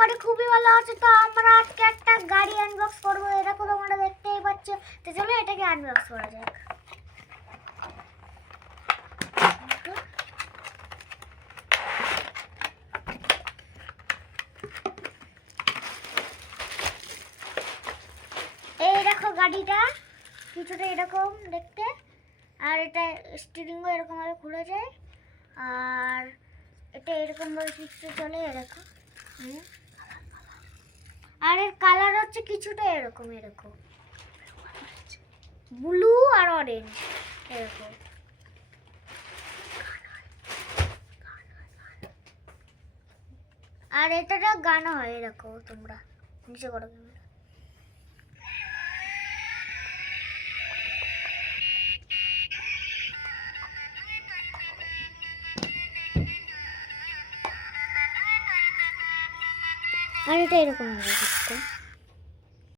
গাড়ি খুবই ভালো আছে। তো আমরা আজকে একটা গাড়ি আনবক্স করবো, এটা তো তোমরা দেখতেই পাচ্ছ। তো চলো এটাকে আনবক্স করা যাক। এই দেখো গাড়িটা কিছুটা এরকম দেখতে, আর এটা স্টিয়ারিংও এরকম ভাবে খুলে যায়, আর এটা এরকম ভাবে ফিক্সে চলে এরকম। আর এর কালার হচ্ছে কিছুটা এরকম এরকম ব্লু আর অরেঞ্জ এরকম। আর এটা গানা হয় এরকম, তোমরা নিচে করো ক্যামেরা। আর এটা এরকম হবে দেখতে।